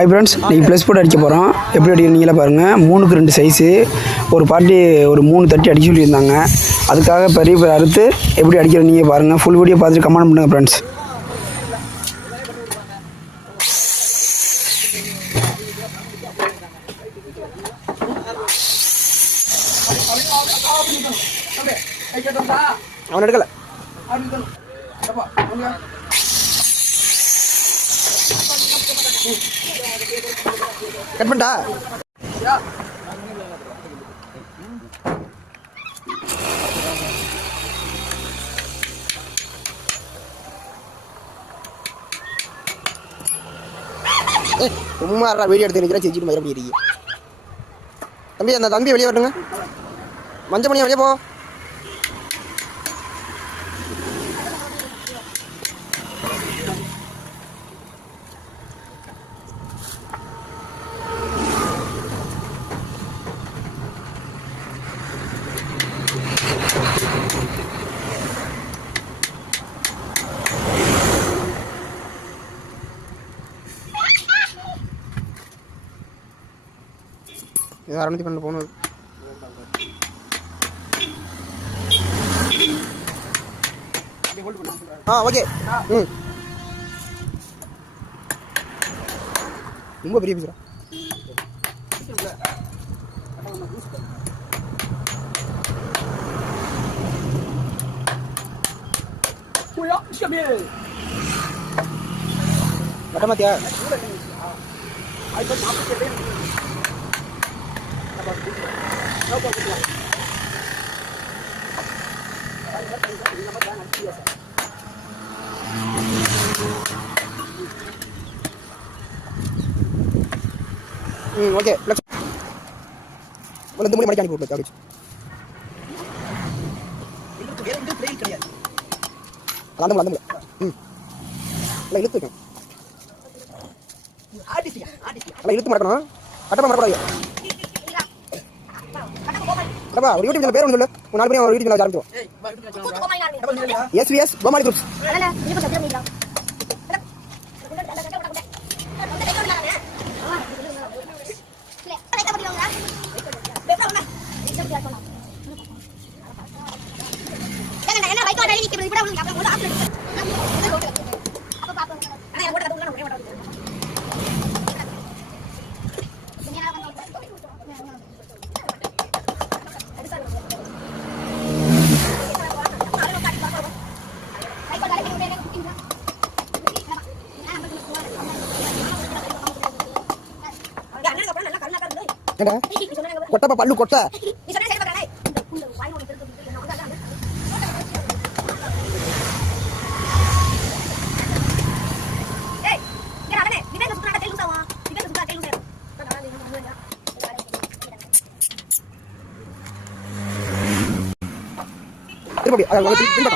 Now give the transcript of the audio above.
Hi friends நீங்கள் plus போட்டு அடிக்க போகிறோம் எப்படி அடிக்க நீங்களே பாருங்கள் மூணுக்கு ரெண்டு சைஸு ஒரு பார்ட்டி ஒரு மூணு தட்டி அடிக்க சொல்லியிருந்தாங்க. அதுக்காக பெரிய பெரிய அறுத்து எப்படி அடிக்கிற நீங்கள் பாருங்கள் ஃபுல் வீடியோ பார்த்துட்டு கமெண்ட் பண்ணுங்கள் ஃப்ரெண்ட்ஸ் அவன் எடுக்கல. கட் பண்ணிட்டா ஏய், வீடியோ எடுத்து நிற்கிறேன் செஞ்சுட்டு மாதிரி இருக்கீங்க தம்பி அந்த தம்பி வெளியே வரட்டுங்க. மஞ்சள் மணியா வெளியே போ. இது அறுநூத்தி பன்னெண்டு போகணும் ஆ ஓகே ம். ரொம்ப பெரிய பீஸ்ரா வட்டமாத்தியா ம் ஓகே லட்சம் ஒரு இந்த மூணு மணிக்கு அனுப்பி விட்டு அப்படிச்சு அந்த மூணு அந்த மூணு ம். நல்லா இழுத்து இழுத்து மறக்கணும் கட்டமாக மடக்கூடாது கட்டப்பா ஒரு யூடியூப் சேனல் பேர் ஒன்று சொல்லு. ஒரு நாலு பேரும் ஒரு யூடியூப் சேனல் ஆரம்பிச்சிருவோம் எஸ்விஎஸ் கோமாளி குரூப்ஸ் ஏண்டா கொட்டப்பா பல்லு கொட்ட. திருப்பி அதை திருப்பி